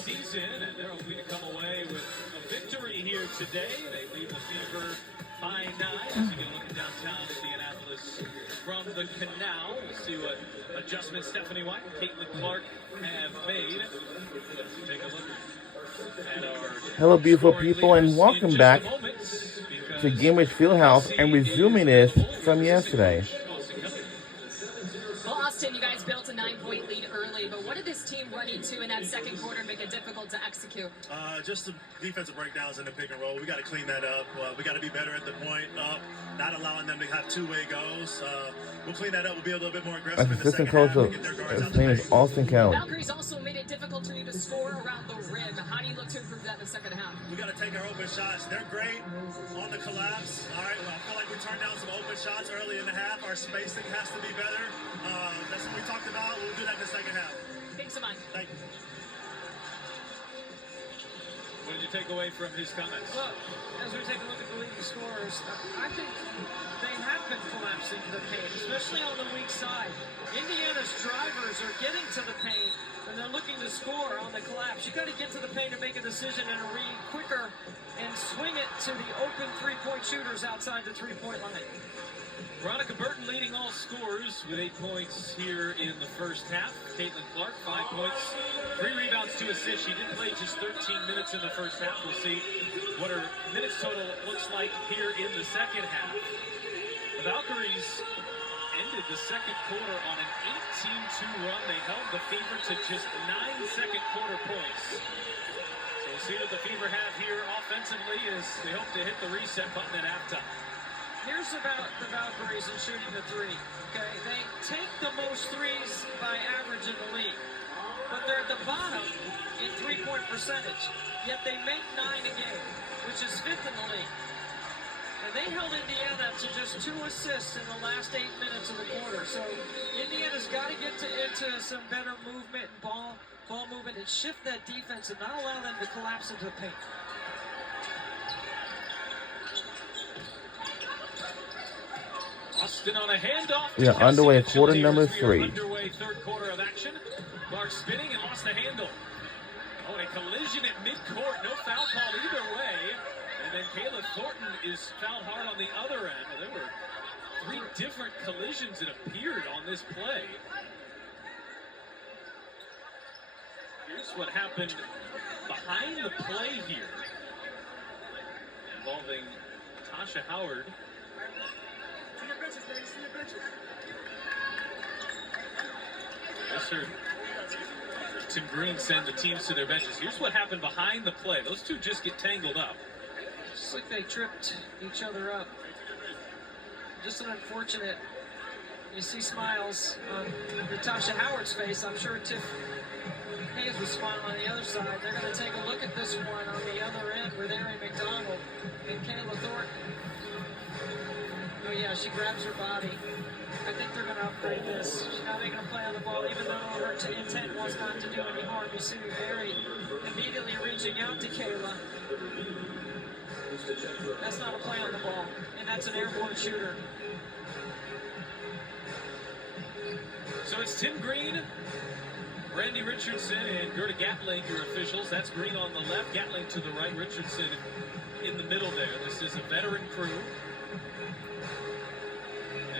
season, and they're hoping to come away with a victory here today. They leave the Fever by 9 as you get a look at downtown Indianapolis from the Canal. We'll see what adjustments Stephanie White and Caitlin Clark have made. Let's take a look at our Hello, beautiful people, and welcome back to Gainbridge Fieldhouse and resuming this from yesterday. Well, Austin, you guys built a 9-point lead early, but what did this team run into in that second quarter and make it difficult to execute? Just the defensive breakdowns in the pick and roll. We got to clean that up. We got to be better at the point, not allowing them to have two-way goes. We'll clean that up. We'll be a little bit more aggressive in the second half. His name is Austin Kelly. Valkyries also made it difficult for you to score around the rim. How do you look to improve that in the second half? We got to take our open shots. They're great on the collapse. All right, well, I feel like we turned down some open shots early in the half. Our spacing has to be better. That's what we talked about. We'll do that in the second half. Thanks so much. Thank you. What did you take away from his comments? Well, as we take a look at the leading scorers, I think they have been collapsing the paint, especially on the weak side. Indiana's drivers are getting to the paint, and they're looking to score on the collapse. You got to get to the paint to make a decision and a read quicker and swing it to the open three-point shooters outside the three-point line. Veronica Burton leading all scorers with 8 points here in the first half. Caitlin Clark, 5 points, 3 rebounds, 2 assists. She did play just 13 minutes in the first half. We'll see what her minutes total looks like here in the second half. The Valkyries ended the second quarter on an 18-2 run. They held the Fever to just 9 second quarter points. So we'll see what the Fever have here offensively as they hope to hit the reset button at halftime. Here's about the Valkyries and shooting the three. Okay, they take the most threes by average in the league, but they're at the bottom in three-point percentage. Yet they make 9 a game, which is 5th in the league. And they held Indiana to just 2 assists in the last 8 minutes of the quarter. So Indiana's got to get into some better movement and ball movement and shift that defense and not allow them to collapse into the paint. Austin on a handoff. We are underway quarter number 3. Underway third quarter of action. Clark spinning and lost the handle. Oh, and a collision at midcourt. No foul call either way. And then Kayla Thornton is fouled hard on the other end. Well, there were 3 different collisions that appeared on this play. Here's what happened behind the play here, involving Tasha Howard. Yes, sir. Tim Green send the teams to their benches. Here's what happened behind the play. Those two just get tangled up. Just like they tripped each other up. Just an unfortunate. You see smiles on Natasha Howard's face. I'm sure Tiff Hayes was smiling on the other side. They're going to take a look at this one on the other end with Erin McDonald and Kayla Thornton. Oh yeah, she grabs her body. I think they're going to upgrade this. She's not making a play on the ball, even though her intent was not to do any harm. You see Barry immediately reaching out to Kayla. That's not a play on the ball, and that's an airborne shooter. So it's Tim Green, Randy Richardson, and Gerda Gatling, your officials. That's Green on the left, Gatling to the right, Richardson in the middle there. This is a veteran crew.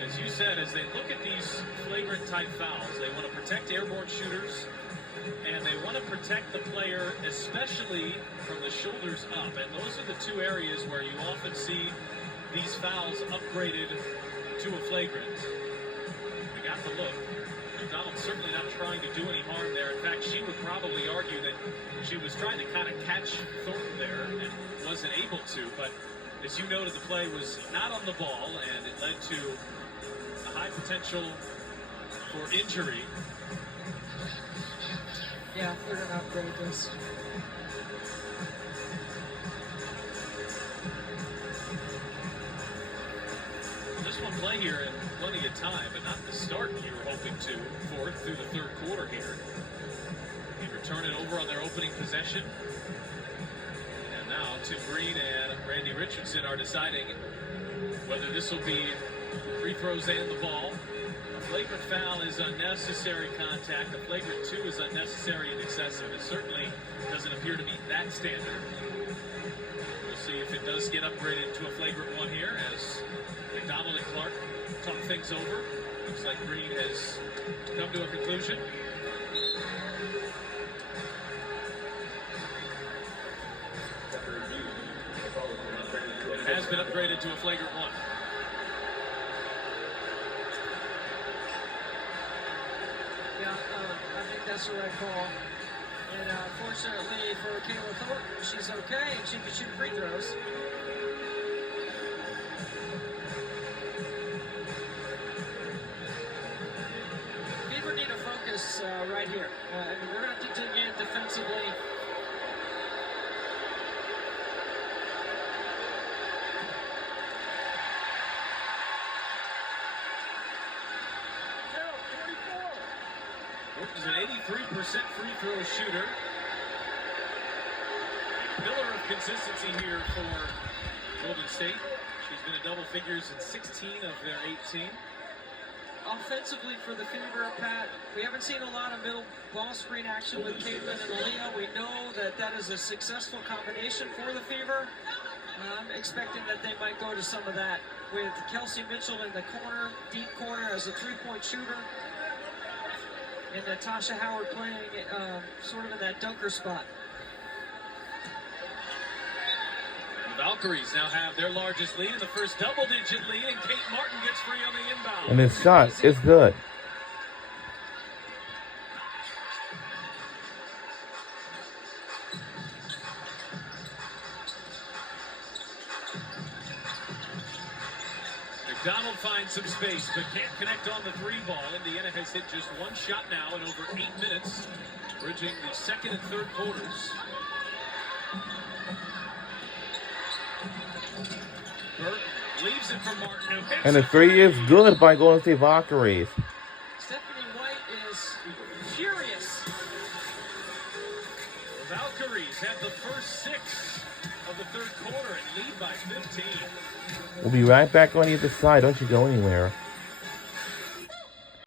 As you said, as they look at these flagrant type fouls, they want to protect airborne shooters, and they want to protect the player, especially from the shoulders up. And those are the 2 areas where you often see these fouls upgraded to a flagrant. We got the look. McDonald certainly not trying to do any harm there. In fact, she would probably argue that she was trying to kind of catch Thornton there and wasn't able to. But as you noted, the play was not on the ball, and it led to high potential for injury. Yeah, they're going to upgrade this. Just one play here and plenty of time, but not the start you were hoping for through the third quarter here. They return it over on their opening possession. And now Tim Green and Randy Richardson are deciding whether this will be free throws and the ball. flagrant foul is unnecessary contact. The flagrant 2 is unnecessary and excessive. It certainly doesn't appear to be that standard. We'll see if it does get upgraded to a flagrant 1 here as McDonald and Clark talk things over. Looks like Green has come to a conclusion. It has been upgraded to a flagrant 1. Yeah, I think that's the right call. And fortunately for Kayla Thornton, she's okay and she can shoot free throws. Fever need to focus right here. We're going to have to dig in defensively. Is an 83% free throw shooter. A pillar of consistency here for Golden State. She's been in double figures in 16 of their 18. Offensively for the Fever, Pat, we haven't seen a lot of middle ball screen action with Caitlin and Aaliyah. We know that that is a successful combination for the Fever. I'm expecting that they might go to some of that with Kelsey Mitchell in the corner, deep corner as a three-point shooter. And Natasha Howard playing sort of in that dunker spot. The Valkyries now have their largest lead in the first double-digit lead, and Kate Martin gets free on the inbound. And his shot is good. McDonald finds some space, but can't connect on the 3 ball. Indiana has hit just 1 shot now in over 8 minutes, bridging the second and third quarters. Burke leaves it for Martin, who hits And the 3 is good by Golden State Valkyries. Stephanie White is furious. The Valkyries have the first 6 of the third quarter and lead by 15. We'll be right back on either side. Don't you go anywhere.